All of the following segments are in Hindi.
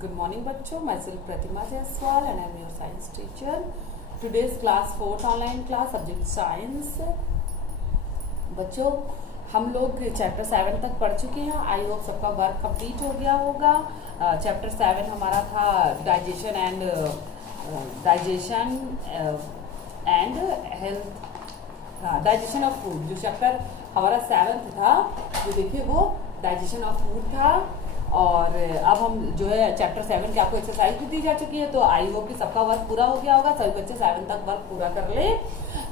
Good morning बच्चों, myself Pratima Jaiswal and I am your science teacher. Today's class 4th online class subject science. बच्चों हम लोग चैप्टर 7 तक पढ़ चुके हैं. आई होप सबका वर्क कंप्लीट हो गया होगा. चैप्टर 7 हमारा था digestion and health, digestion of food. जो चैप्टर हमारा 7th था, जो देखिए वो डाइजेशन ऑफ फूड था. और अब हम जो है चैप्टर 7 की आपको एक्सरसाइज भी दी जा चुकी है, तो आई होप कि सबका वर्क पूरा हो गया होगा. सभी बच्चे 7 तक वर्क पूरा कर ले.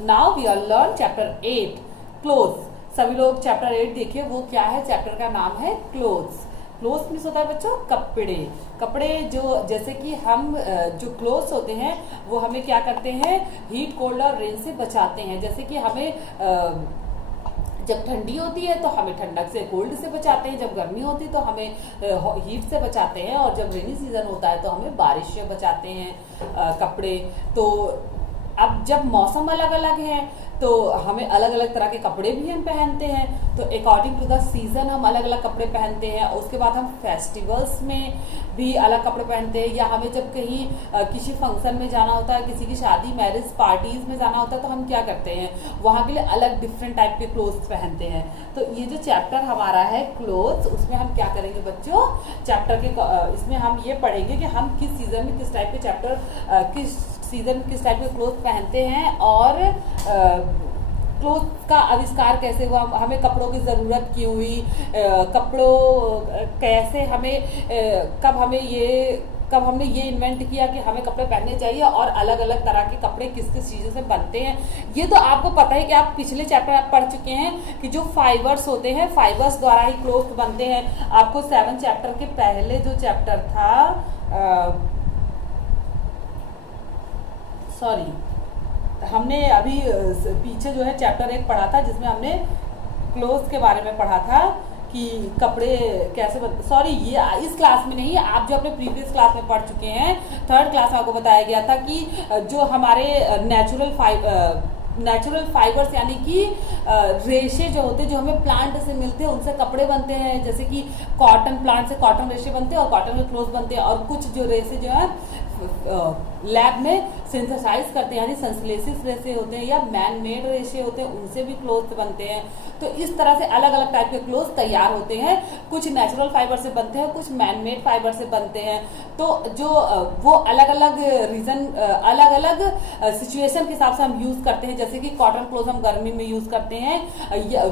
Now we are learn chapter 8 clothes. सभी लोग चैप्टर 8 देखिए, वो क्या है, चैप्टर का नाम है क्लोथ्स. क्लोथ्स मीन्स होता है बच्चों कपड़े. कपड़े जो जैसे कि हम जो क्लोथ्स होते हैं वो हमें क्या करते हैं, हीट कोल्ड और रेन से बचाते हैं. जैसे कि हमें जब ठंडी होती है तो हमें ठंडक से, कोल्ड से बचाते हैं. जब गर्मी होती है तो हमें हीट से बचाते हैं. और जब रेनी सीजन होता है तो हमें बारिश से बचाते हैं कपड़े. तो अब जब मौसम अलग अलग है तो हमें अलग अलग तरह के कपड़े भी हम पहनते हैं. तो अकॉर्डिंग टू द सीजन हम अलग अलग कपड़े पहनते हैं. उसके बाद हम फेस्टिवल्स में भी अलग कपड़े पहनते हैं, या हमें जब कहीं किसी फंक्शन में जाना होता है, किसी की शादी मैरिज पार्टीज में जाना होता है, तो हम क्या करते हैं, वहाँ के लिए अलग डिफरेंट टाइप के क्लोथ्स पहनते हैं. तो ये जो चैप्टर हमारा है क्लोथ्स, उसमें हम क्या करेंगे बच्चों, चैप्टर के इसमें हम ये पढ़ेंगे कि हम किस सीजन में किस टाइप के किस टाइप के क्लोथ पहनते हैं, और क्लोथ का आविष्कार कैसे हुआ, हमें कपड़ों की ज़रूरत क्यों हुई, कपड़ों कैसे हमें कब हमने ये इन्वेंट किया कि हमें कपड़े पहनने चाहिए, और अलग अलग तरह के कपड़े किस किस चीज़ों से बनते हैं. ये तो आपको पता है कि आप पिछले चैप्टर आप पढ़ चुके हैं कि जो फाइबर्स होते हैं, फाइबर्स द्वारा ही क्लोथ बनते हैं. आपको 7 चैप्टर के पहले जो चैप्टर था, हमने अभी पीछे जो है चैप्टर 1 पढ़ा था, जिसमें हमने क्लोथ्स के बारे में पढ़ा था कि कपड़े कैसे ये इस क्लास में नहीं, आप जो अपने प्रीवियस क्लास में पढ़ चुके हैं, 3rd क्लास में आपको बताया गया था कि जो हमारे नेचुरल फाइबर्स यानी कि रेशे जो होते हैं, जो हमें प्लांट से मिलते हैं, उनसे कपड़े बनते हैं. जैसे कि कॉटन प्लांट से कॉटन रेशे बनते हैं और कॉटन के क्लोथ बनते हैं. और कुछ जो रेशे जो है लैब में सिंथेसाइज करते हैं, यानी संश्लेषित रेशे होते हैं, या मैन मेड रेशे होते हैं, उनसे भी क्लोथ बनते हैं. तो इस तरह से अलग अलग टाइप के क्लोथ तैयार होते हैं. कुछ नेचुरल फाइबर से बनते हैं, कुछ मैन मेड फाइबर से बनते हैं. तो जो वो अलग अलग रीजन, अलग अलग सिचुएशन के हिसाब से हम यूज करते हैं. जैसे कि कॉटन क्लोथ हम गर्मी में यूज करते हैं,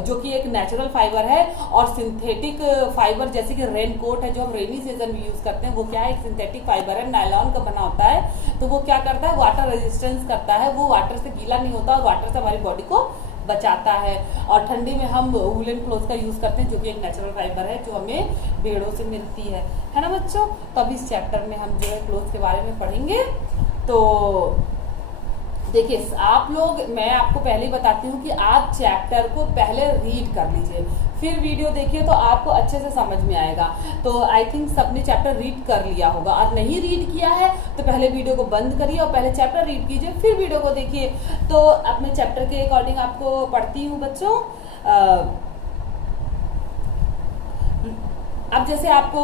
जो कि एक नेचुरल फाइबर है. और सिंथेटिक फाइबर जैसे कि रेन कोट है, जो हम रेनी सीजन में यूज करते हैं, वो क्या है, एक सिंथेटिक फाइबर है, नायलॉन का बना होता है. तो वो क्या करता है, वाटर रेजिस्टेंस करता है, वो वाटर से गीला नहीं होता और वाटर से हमारी बॉडी को बचाता है. और ठंडी में हम वूलन क्लोथ का यूज करते हैं, जो कि एक नेचुरल फाइबर है, जो हमें भेड़ों से मिलती है ना बच्चों. तो अब इस चैप्टर में हम जो है क्लोथ के बारे में पढ़ेंगे. तो देखिए आप लोग, मैं आपको पहले ही बताती हूँ कि आप चैप्टर को पहले रीड कर लीजिए, फिर वीडियो देखिए, तो आपको अच्छे से समझ में आएगा. तो आई थिंक सबने चैप्टर रीड कर लिया होगा, और नहीं रीड किया है तो पहले वीडियो को बंद करिए और पहले चैप्टर रीड कीजिए, फिर वीडियो को देखिए. तो अपने चैप्टर के अकॉर्डिंग आपको पढ़ती हूँ बच्चों. अब जैसे आपको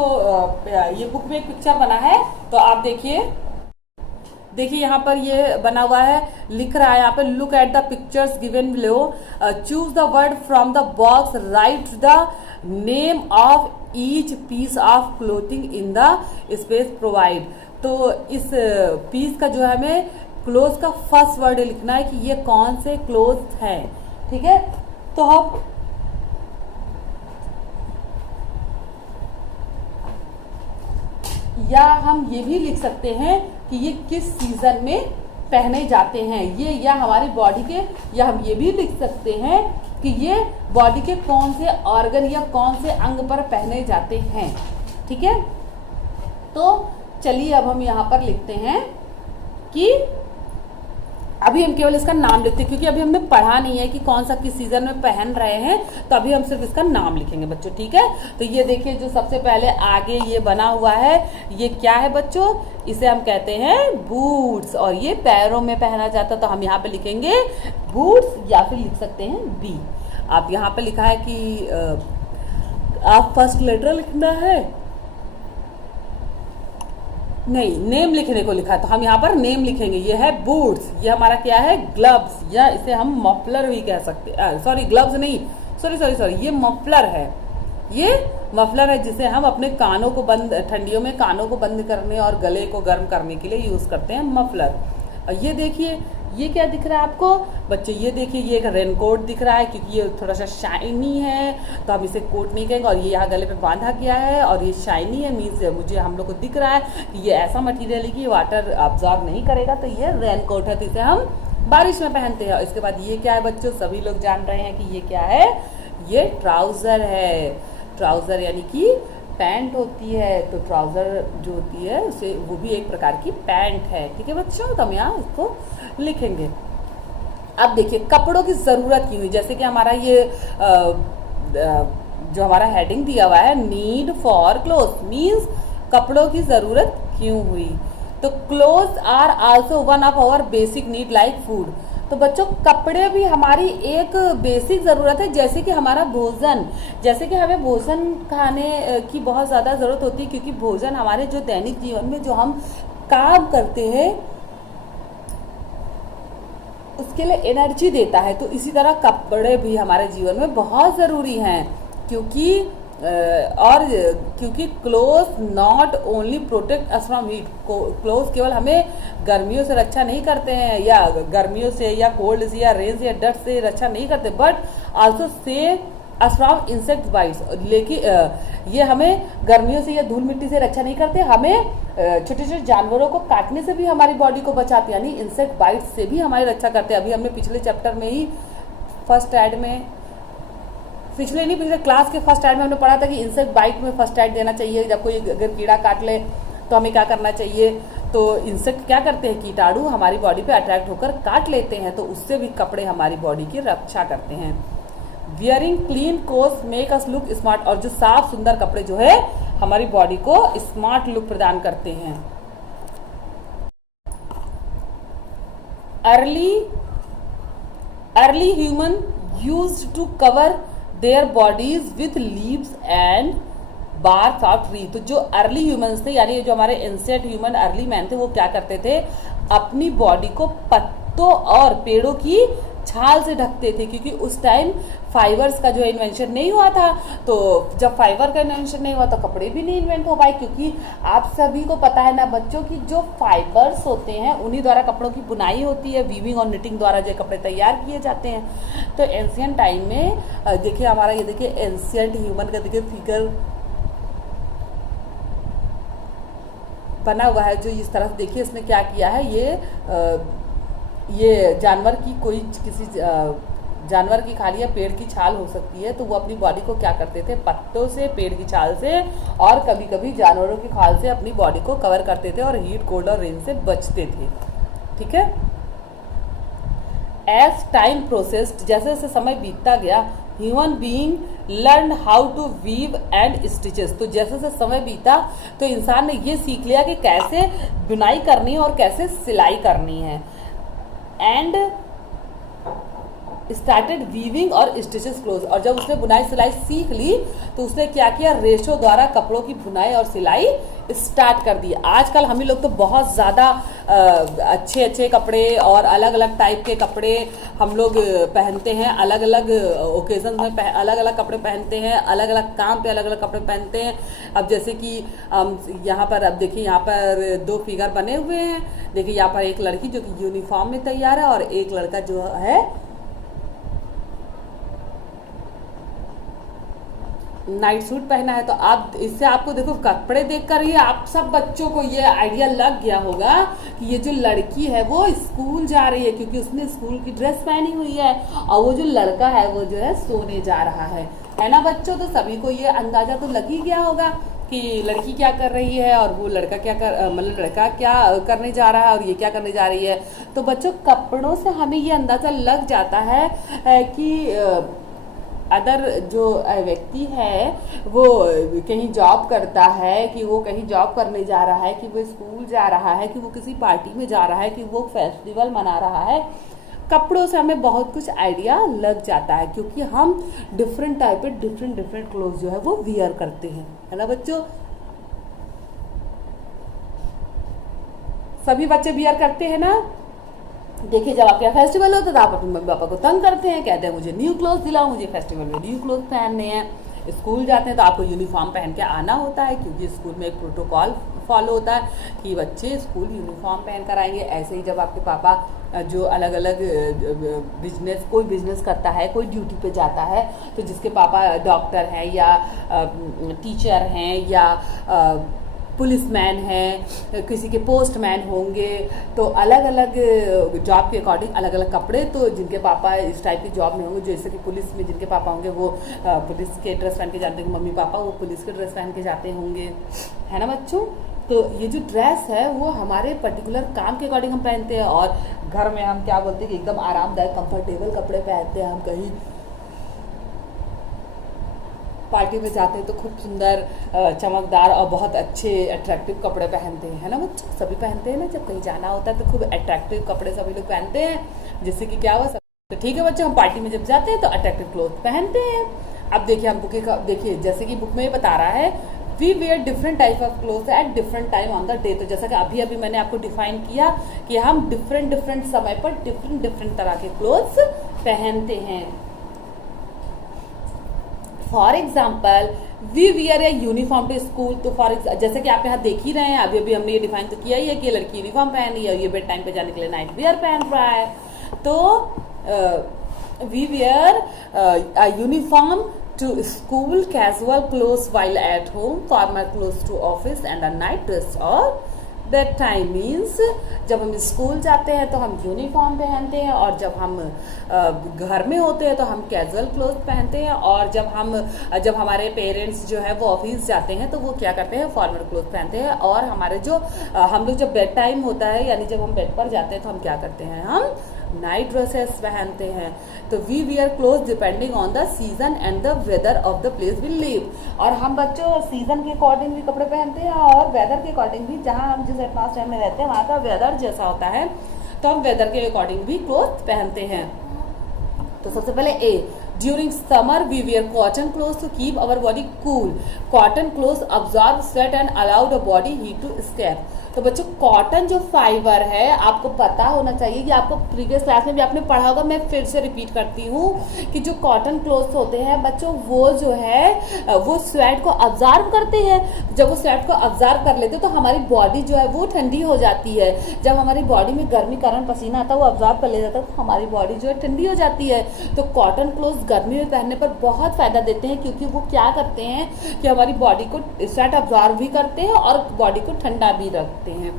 ये बुक में एक पिक्चर बना है, तो आप देखिए यहाँ पर ये बना हुआ है, लिख रहा है यहाँ पे, look at the pictures given below, choose the word from the box, write the name of each piece of clothing in the space provide. तो इस पीस का जो है हमें क्लोथ का फर्स्ट वर्ड लिखना है कि ये कौन से क्लोथ है. ठीक है, तो हम या हम ये भी लिख सकते हैं कि ये किस सीजन में पहने जाते हैं, ये या हमारी बॉडी के, या हम ये भी लिख सकते हैं कि ये बॉडी के कौन से ऑर्गन या कौन से अंग पर पहने जाते हैं. ठीक है, तो चलिए अब हम यहाँ पर लिखते हैं कि अभी हम केवल इसका नाम लिखते हैं, क्योंकि अभी हमने पढ़ा नहीं है कि कौन सा किस सीजन में पहन रहे हैं. तो अभी हम सिर्फ इसका नाम लिखेंगे बच्चों. ठीक है, तो ये देखिए जो सबसे पहले आगे ये बना हुआ है, ये क्या है बच्चों, इसे हम कहते हैं बूट्स, और ये पैरों में पहना जाता है. तो हम यहाँ पे लिखेंगे बूट्स, या फिर लिख सकते हैं बी. आप यहाँ पे लिखा है कि आप फर्स्ट लेटर लिखना है, नहीं, नेम लिखने को लिखा है तो हम यहाँ पर नेम लिखेंगे। ये है बूट्स, ये हमारा क्या है ग्लव्स, या इसे हम मफलर भी कह सकते हैं। सॉरी ग्लव्स नहीं, सॉरी ये मफलर है। ये मफलर है जिसे हम अपने कानों को बंद, ठंडियों में कानों को बंद करने और गले को गर्म करने के लिए यूज करते हैं मफलर। और ये देखिए ये क्या दिख रहा है आपको बच्चों, ये देखिए ये एक रेनकोट दिख रहा है, क्योंकि ये थोड़ा सा शाइनी है तो हम इसे कोट नहीं कहेंगे, और ये यहाँ गले पे बांधा गया है और ये शाइनी है, मीन्स मुझे हम लोग को दिख रहा है कि ये ऐसा मटेरियल है कि ये वाटर अब्जॉर्ब नहीं करेगा, तो ये रेनकोट है, तो इसे हम बारिश में पहनते हैं। इसके बाद ये क्या है बच्चों, सभी लोग जान रहे हैं कि ये क्या है, ये ट्राउजर है। ट्राउजर यानी कि पैंट होती है, तो ट्राउजर जो होती है उसे वो भी एक प्रकार की पैंट है। ठीक है बच्चों, तो हम यहाँ उसको लिखेंगे। अब देखिए कपड़ों की जरूरत क्यों हुई, जैसे कि हमारा ये जो हमारा हेडिंग दिया हुआ है नीड फॉर क्लोथ, मीन्स कपड़ों की जरूरत क्यों हुई। तो cloth are also one of our basic need like food. तो बच्चों कपड़े भी हमारी एक बेसिक ज़रूरत है, जैसे कि हमारा भोजन, जैसे कि हमें भोजन खाने की बहुत ज़्यादा ज़रूरत होती है, क्योंकि भोजन हमारे जो दैनिक जीवन में जो हम काम करते हैं उसके लिए एनर्जी देता है। तो इसी तरह कपड़े भी हमारे जीवन में बहुत ज़रूरी हैं, क्योंकि cloth not only protect us from heat, cloth केवल हमें गर्मियों से रक्षा नहीं करते हैं, या गर्मियों से या कोल्ड से या रेन से या डस्ट से रक्षा नहीं करते, but also save us from insect bytes. लेकिन ये हमें गर्मियों से या धूल मिट्टी से रक्षा नहीं करते, हमें छोटे छोटे जानवरों को काटने से भी हमारी बॉडी को बचाते, यानी इंसेक्ट बाइट्स से भी हमारी रक्षा करते हैं। अभी हमने पिछले चैप्टर में ही पिछले क्लास के फर्स्ट एड में हमने पढ़ा था कि इंसेक्ट बाइट में फर्स्ट एड देना चाहिए। जब कोई अगर कीड़ा काट ले तो हमें क्या करना चाहिए, तो इंसेक्ट क्या करते हैं, कीटाणु हमारी बॉडी पे अट्रैक्ट होकर काट लेते हैं, तो उससे भी कपड़े हमारी बॉडी की रक्षा करते हैं। Wearing clean clothes make us look smart, और जो साफ सुंदर कपड़े जो है हमारी बॉडी को स्मार्ट लुक प्रदान करते हैं। Early human used to cover their bodies with leaves and bark of tree. तो जो अर्ली ह्यूमंस थे, यानी जो हमारे एंशिएंट ह्यूमन अर्ली मैन थे, वो क्या करते थे, अपनी बॉडी को पत्तों और पेड़ों की छाल से ढकते थे, क्योंकि उस टाइम फाइबर्स का जो इन्वेंशन नहीं हुआ था। तो जब फाइबर का इन्वेंशन नहीं हुआ तो कपड़े भी नहीं इन्वेंट हो पाए, क्योंकि आप सभी को पता है ना बच्चों की जो फाइबर्स होते हैं उन्हीं द्वारा कपड़ों की बुनाई होती है, वीविंग और निटिंग द्वारा जो कपड़े तैयार किए जाते हैं। तो एंशिएंट टाइम में देखिए हमारा ये देखिए एंशिएंट ह्यूमन का देखिए फिगर बना हुआ है, जो इस तरह से देखिए इसने क्या किया है, ये जानवर की कोई किसी जानवर की खाली या पेड़ की छाल हो सकती है, तो वो अपनी बॉडी को क्या करते थे, पत्तों से, पेड़ की छाल से और कभी कभी जानवरों की खाल से अपनी बॉडी को कवर करते थे और हीट, कोल्ड और रेन से बचते थे। ठीक है। एज टाइम प्रोसेस्ड, जैसे जैसे समय बीतता गया, human being learn how to weave and stitches. तो जैसे जैसे समय बीता तो इंसान ने ये सीख लिया कि कैसे बुनाई करनी है और कैसे सिलाई करनी है। एंड स्टार्टेड वीविंग और स्टिचेस क्लोथ, और जब उसने बुनाई सिलाई सीख ली तो उसने क्या किया, रेशो द्वारा कपड़ों की बुनाई और सिलाई स्टार्ट कर दी। आजकल हम ही लोग तो बहुत ज़्यादा अच्छे अच्छे कपड़े और अलग अलग टाइप के कपड़े हम लोग पहनते हैं, अलग अलग ओकेजन में अलग अलग कपड़े पहनते हैं, अलग अलग काम पे अलग अलग कपड़े पहनते हैं। अब जैसे कि यहाँ पर अब देखिए यहाँ पर दो फिगर बने हुए हैं, देखिए यहाँ पर एक लड़की जो कि यूनिफॉर्म में तैयार है और एक लड़का जो है नाइट सूट पहना है। तो आप इससे आपको देखो कपड़े देखकर ही आप सब बच्चों को ये आइडिया लग गया होगा कि ये जो लड़की है वो स्कूल जा रही है, क्योंकि उसने स्कूल की ड्रेस पहनी हुई है, और वो जो लड़का है वो जो है सोने जा रहा है ना बच्चों। तो सभी को ये अंदाजा तो लग ही गया होगा कि लड़की क्या कर रही है और वो लड़का लड़का क्या करने जा रहा है और ये क्या करने जा रही है। तो बच्चों कपड़ों से हमें ये अंदाजा लग जाता है कि अदर जो व्यक्ति है वो कहीं जॉब करता है, कि वो कहीं जॉब करने जा रहा है, कि वो स्कूल जा रहा है, कि वो किसी पार्टी में जा रहा है, कि वो फेस्टिवल मना रहा है। कपड़ों से हमें बहुत कुछ आइडिया लग जाता है, क्योंकि हम डिफरेंट टाइप के डिफरेंट क्लोथ जो है वो वियर करते हैं, है ना बच्चों। सभी बच्चे वियर करते हैं ना। देखिए जब आपके यहाँ फेस्टिवल होता है तो आप अपने मम्मी पापा को तंग करते हैं, कहते हैं मुझे न्यू क्लोथ दिलाओ, मुझे फेस्टिवल में न्यू क्लोथ पहनने हैं। स्कूल जाते हैं तो आपको यूनिफॉर्म पहन के आना होता है, क्योंकि स्कूल में एक प्रोटोकॉल फॉलो होता है कि बच्चे स्कूल यूनिफॉर्म पहन कर आएंगे। ऐसे ही जब आपके पापा जो अलग अलग बिजनेस, कोई बिजनेस करता है, कोई ड्यूटी पे जाता है, तो जिसके पापा डॉक्टर हैं या टीचर हैं या पुलिसमैन हैं, किसी के पोस्टमैन होंगे, तो अलग अलग जॉब के अकॉर्डिंग अलग अलग कपड़े। तो जिनके पापा इस टाइप की जॉब में होंगे, जैसे कि पुलिस में जिनके पापा होंगे वो पुलिस के ड्रेस पहन के जाते हैं, मम्मी पापा वो पुलिस के ड्रेस पहन के जाते होंगे, है ना बच्चों। तो ये जो ड्रेस है वो हमारे पर्टिकुलर काम के अकॉर्डिंग हम पहनते हैं। और घर में हम क्या बोलते हैं कि एकदम आरामदायक कंफर्टेबल कपड़े पहनते हैं। हम कहीं पार्टी में जाते हैं तो खूब सुंदर चमकदार और बहुत अच्छे अट्रैक्टिव कपड़े पहनते हैं, है ना बच्चों। सभी पहनते हैं ना, जब कहीं जाना होता है तो खूब अट्रैक्टिव कपड़े सभी लोग पहनते हैं, जिससे कि क्या हुआ सब। तो ठीक है बच्चों, हम पार्टी में जब जाते हैं तो अट्रैक्टिव क्लोथ पहनते हैं। अब देखिए हम देखिए जैसे कि बुक में ये बता रहा है, we wear different type of cloth at different time on the day. तो जैसा कि अभी मैंने आपको डिफाइन किया कि हम डिफरेंट समय पर डिफरेंट तरह के क्लोथ्स पहनते हैं। For example we wear a uniform to school. तो जैसे कि आप यहाँ देख ही रहे हैं, अभी हमने ये डिफाइन तो किया ही है कि लड़की यूनिफॉर्म पहन रही है और ये बेड टाइम पे जाने के लिए नाइट वियर पहन रहा है। तो we wear a uniform to school, casual clothes while at home, formal clothes to office and a night dress or that time means जब हम स्कूल जाते हैं तो हम यूनिफॉर्म पहनते हैं, और जब हम घर में होते हैं तो हम कैजुअल क्लोथ पहनते हैं, और जब हमारे पेरेंट्स जो है वो ऑफिस जाते हैं तो वो क्या करते हैं, फॉर्मल क्लोथ पहनते हैं। और हमारे जो हम लोग जब बेड टाइम होता है, यानी जब हम बेड पर जाते हैं तो हम क्या करते हैं, हम नाइट ड्रेसेस पहनते हैं। तो we wear cloth depending on the season and the weather of the place we live. और हम बच्चों सीजन के अकॉर्डिंग भी कपड़े पहनते हैं और वेदर के अकॉर्डिंग भी, जहाँ हम जिस एटमॉस्फेयर में रहते हैं वहाँ का वेदर जैसा होता है तो हम वेदर के अकॉर्डिंग भी क्लोथ पहनते हैं। तो सबसे पहले a, during summer we wear cotton cloth to keep our body cool. Cotton cloth absorb sweat and allow the body heat to escape. तो बच्चों कॉटन जो फाइबर है, आपको पता होना चाहिए कि आपको प्रीवियस क्लास में भी आपने पढ़ा होगा, मैं फिर से रिपीट करती हूँ कि जो कॉटन क्लोथ्स होते हैं बच्चों, वो जो है वो स्वेट को अब्जॉर्ब करते हैं। जब वो स्वेट को अब्जॉर्ब कर लेते हैं तो हमारी बॉडी जो है वो ठंडी हो जाती है। जब हमारी बॉडी में गर्मी कारण पसीना आता है, वो अब्जॉर्ब कर ले जाता है, तो हमारी बॉडी जो है ठंडी हो जाती है। तो कॉटन क्लोथ्स गर्मी में पहनने पर बहुत फायदा देते हैं, क्योंकि वो क्या करते हैं कि हमारी बॉडी को स्वेट अब्जॉर्ब भी करते हैं और बॉडी को ठंडा भी रखते हैं।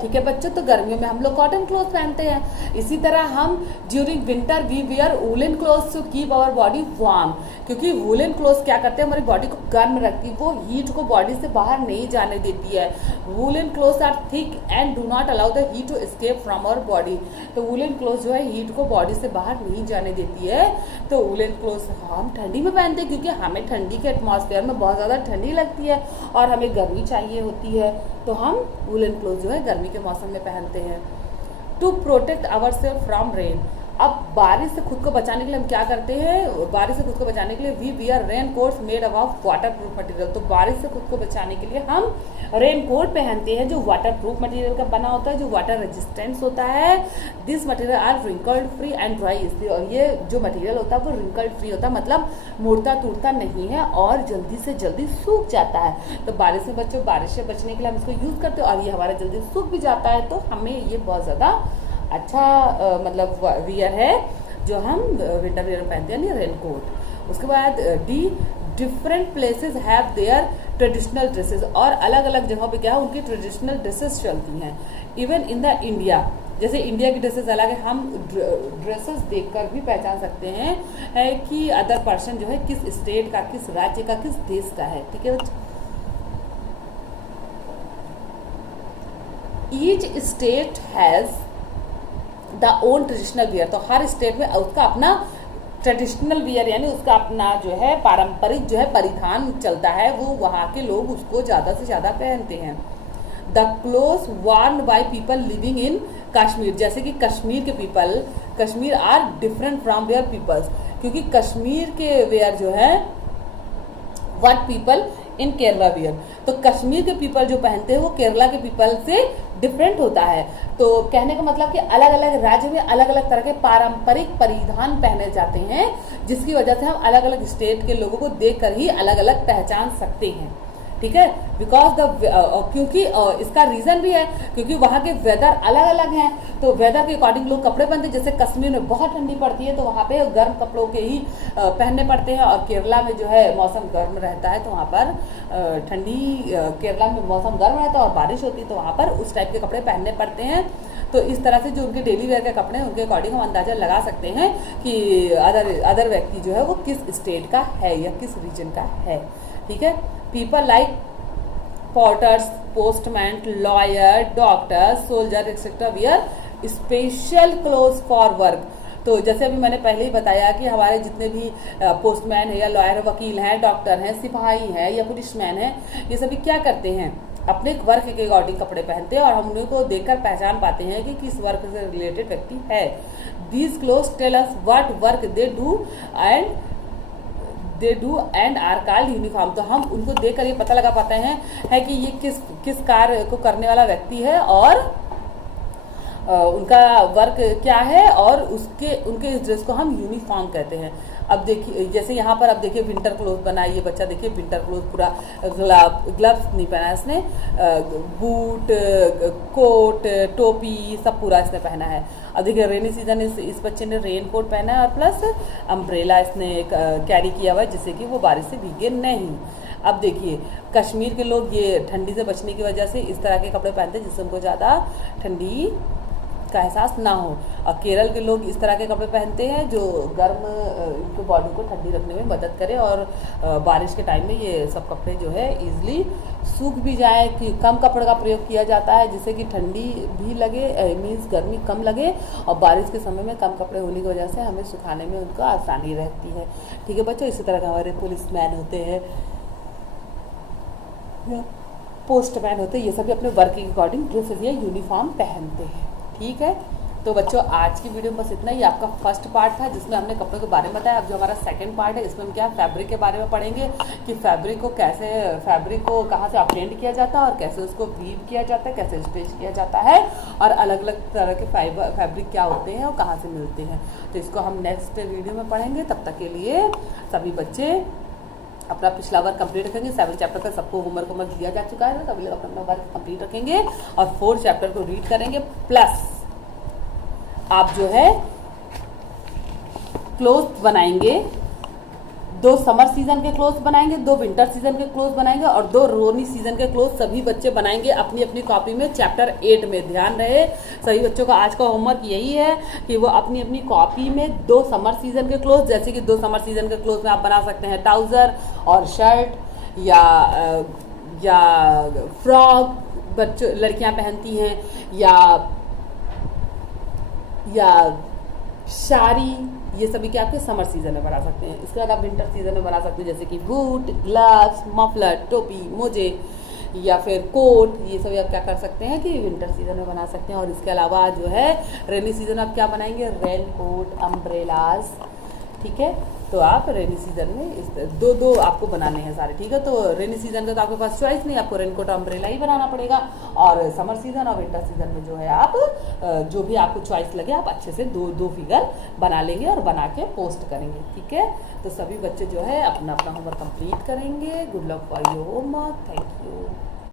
ठीक है बच्चों, तो गर्मियों में हम लोग कॉटन क्लोथ पहनते हैं। इसी तरह हम during winter we wear woollen clothes to keep our body warm. क्योंकि वूलन क्लोथ्स क्या करते हैं, हमारी बॉडी को गर्म रखती है, वो हीट को बॉडी से बाहर नहीं जाने देती है। Woollen clothes are thick and do not allow the heat to escape from our body. तो वूलन क्लोथ्स जो है हीट को बॉडी से बाहर नहीं जाने देती है। तो वूलन क्लोथ्स हम ठंडी में पहनते हैं, क्योंकि हमें ठंडी के एटमॉस्फेयर में बहुत ज़्यादा ठंडी लगती है और हमें गर्मी चाहिए होती है, तो हम वूलन क्लोथ जो है गर्मी के मौसम में पहनते हैं। To protect our self from rain. अब बारिश से खुद को बचाने के लिए हम क्या करते हैं, बारिश से खुद को बचाने के लिए we wear rain coats made of water proof material. तो बारिश से खुद को बचाने के लिए हम रेन कोट पहनते हैं जो वाटर प्रूफ मटेरियल का बना होता है, जो वाटर रेजिस्टेंस होता है। This material are wrinkled free and dry, इसलिए, और ये जो मटेरियल होता है वो रिंकल्ड फ्री होता है, मतलब मुड़ता टूटता नहीं है और जल्दी से जल्दी सूख जाता है। तो बारिश में बच्चों, बारिश से बचने के लिए हम इसको यूज़ करते हैं और ये हमारा जल्दी सूख भी जाता है। तो हमें ये बहुत ज़्यादा अच्छा मतलब वियर है जो हम विंटर वियर पहनते हैं, यानी रेन कोट। उसके बाद डी, different places have their traditional dresses. और अलग अलग जगहों पे क्या है, उनकी ट्रेडिशनल ड्रेसेस चलती हैं। इवन इन द इंडिया, जैसे इंडिया की ड्रेसेस अलग है, हम ड्रेसेस देखकर भी पहचान सकते हैं है कि अदर पर्सन जो है किस स्टेट का, किस राज्य का, किस देश का है। ठीक है, each state has the own traditional wear. तो हर स्टेट में उसका अपना ट्रेडिशनल वियर, यानी उसका अपना जो है पारंपरिक जो है परिधान चलता है, वो वहाँ के लोग उसको ज़्यादा से ज़्यादा पहनते हैं। The clothes worn by people living in Kashmir. जैसे कि कश्मीर के people, Kashmir are different from their peoples, क्योंकि कश्मीर के वेयर जो है what people in Kerala wear. तो कश्मीर के पीपल जो पहनते हैं वो केरला के पीपल से डिफरेंट होता है। तो कहने का मतलब कि अलग अलग राज्य में अलग अलग तरह के पारंपरिक परिधान पहने जाते हैं, जिसकी वजह से हम अलग अलग स्टेट के लोगों को देखकर ही अलग अलग पहचान सकते हैं। ठीक है, बिकॉज क्योंकि इसका रीजन भी है क्योंकि वहाँ के वेदर अलग अलग हैं। तो वेदर के अकॉर्डिंग लोग कपड़े पहनते हैं। जैसे कश्मीर में बहुत ठंडी पड़ती है तो वहाँ पे गर्म कपड़ों के ही पहनने पड़ते हैं, और केरला में जो है मौसम गर्म रहता है तो वहाँ पर केरला में मौसम गर्म रहता है और बारिश होती है तो वहाँ पर उस टाइप के कपड़े पहनने पड़ते हैं। तो इस तरह से जो उनके डेली वेयर के कपड़े हैं उनके अकॉर्डिंग हम अंदाजा लगा सकते हैं कि अदर व्यक्ति जो है वो किस स्टेट का है या किस रीजन का है। ठीक है, people like porters, postman, lawyer, doctor, soldier etcetera wear special clothes for work. तो जैसे अभी मैंने पहले ही बताया कि हमारे जितने भी पोस्टमैन है या लॉयर, वकील हैं, डॉक्टर हैं, सिपाही हैं या पुलिसमैन हैं, ये सभी क्या करते हैं, अपने वर्क के अकॉर्डिंग कपड़े पहनते हैं और हम उन्हीं को देखकर पहचान पाते हैं कि किस वर्क से रिलेटेड व्यक्ति है। These clothes tell us what work they do and are called uniform. तो हम उनको देखकर ये पता लगा पाते हैं कि ये किस कार्य को करने वाला व्यक्ति है और उनका वर्क क्या है, और उनके इस ड्रेस को हम यूनिफॉर्म कहते हैं। अब देखिए जैसे यहाँ पर अब देखिए विंटर क्लोथ बना है, ये बच्चा देखिए विंटर क्लोथ पूरा ग्लव्स नहीं पहना है इसने, बूट, कोट, टोपी सब पूरा इसने पहना है। अब देखिए रेनी सीजन इस बच्चे ने रेन कोट पहना है और प्लस अम्ब्रेला इसने कैरी किया हुआ है जिससे कि वो बारिश से भीगे नहीं। अब देखिए कश्मीर के लोग ये ठंडी से बचने की वजह से इस तरह के कपड़े पहनते हैं जिससे उनको ज़्यादा ठंडी का एहसास ना हो, और केरल के लोग इस तरह के कपड़े पहनते हैं जो गर्म इनके बॉडी को ठंडी रखने में मदद करे, और बारिश के टाइम में ये सब कपड़े जो है इजीली सूख भी जाए, कि कम कपड़े का प्रयोग किया जाता है जिससे कि ठंडी भी लगे, मीन्स गर्मी कम लगे, और बारिश के समय में कम कपड़े होने की वजह से हमें सुखाने में उनको आसानी रहती है। ठीक है बच्चों, इसी तरह के हमारे पुलिसमैन होते हैं, पोस्टमैन होते हैं, ये सभी अपने वर्क के अकॉर्डिंग ड्रेसेस या यूनिफॉर्म पहनते हैं। ठीक है, तो बच्चों आज की वीडियो में बस इतना ही। आपका फर्स्ट पार्ट था जिसमें हमने कपड़ों के बारे में बताया। अब जो हमारा सेकंड पार्ट है इसमें हम क्या फैब्रिक के बारे में पढ़ेंगे कि फैब्रिक को कहाँ से ऑब्टेन किया जाता है और कैसे उसको वीव किया जाता है, कैसे स्टिच किया जाता है, और अलग अलग तरह के फैब्रिक क्या होते हैं और कहाँ से मिलते हैं। तो इसको हम नेक्स्ट वीडियो में पढ़ेंगे। तब तक के लिए सभी बच्चे अपना पिछला वर्क कंप्लीट रखेंगे। 7 चैप्टर का सबको होमवर्क दिया जा चुका है, सभी लोग अपना वर्क कंप्लीट रखेंगे और 4 चैप्टर को रीड करेंगे। प्लस आप जो है क्लोथ बनाएंगे, 2 समर सीजन के क्लोथ बनाएंगे, 2 विंटर सीजन के क्लोथ बनाएंगे और 2 रोनी सीजन के क्लोथ सभी बच्चे बनाएंगे अपनी अपनी कॉपी में चैप्टर 8 में। ध्यान रहे सभी बच्चों का आज का होमवर्क यही है कि वो अपनी अपनी कॉपी में 2 समर सीजन के क्लोथ, जैसे कि 2 समर सीजन के क्लोथ में आप बना सकते हैं ट्राउजर और शर्ट या फ्रॉक बच्चों लड़कियां पहनती हैं, या साड़ी, ये सभी क्या आपके समर सीजन में बना सकते हैं। इसके बाद आप विंटर सीजन में बना सकते हैं जैसे कि बूट, ग्लव्स, मफलर, टोपी, मोजे या फिर कोट, ये सभी आप क्या कर सकते हैं कि विंटर सीजन में बना सकते हैं। और इसके अलावा जो है रेनी सीजन में आप क्या बनाएंगे, रेन कोट, अम्ब्रेलाज। ठीक है, तो आप रेनी सीजन में इस 2 आपको बनाने हैं सारे। ठीक है, तो रेनी सीजन का तो आपके पास चॉइस नहीं, आपको रेनकोट अम्ब्रेला ही बनाना पड़ेगा, और समर सीजन और विंटर सीजन में जो है आप जो भी आपको चॉइस लगे आप अच्छे से 2 फिगर बना लेंगे और बना के पोस्ट करेंगे। ठीक है, तो सभी बच्चे जो है अपना अपना होमवर्क कंप्लीट करेंगे। Good luck for your homework. Thank you.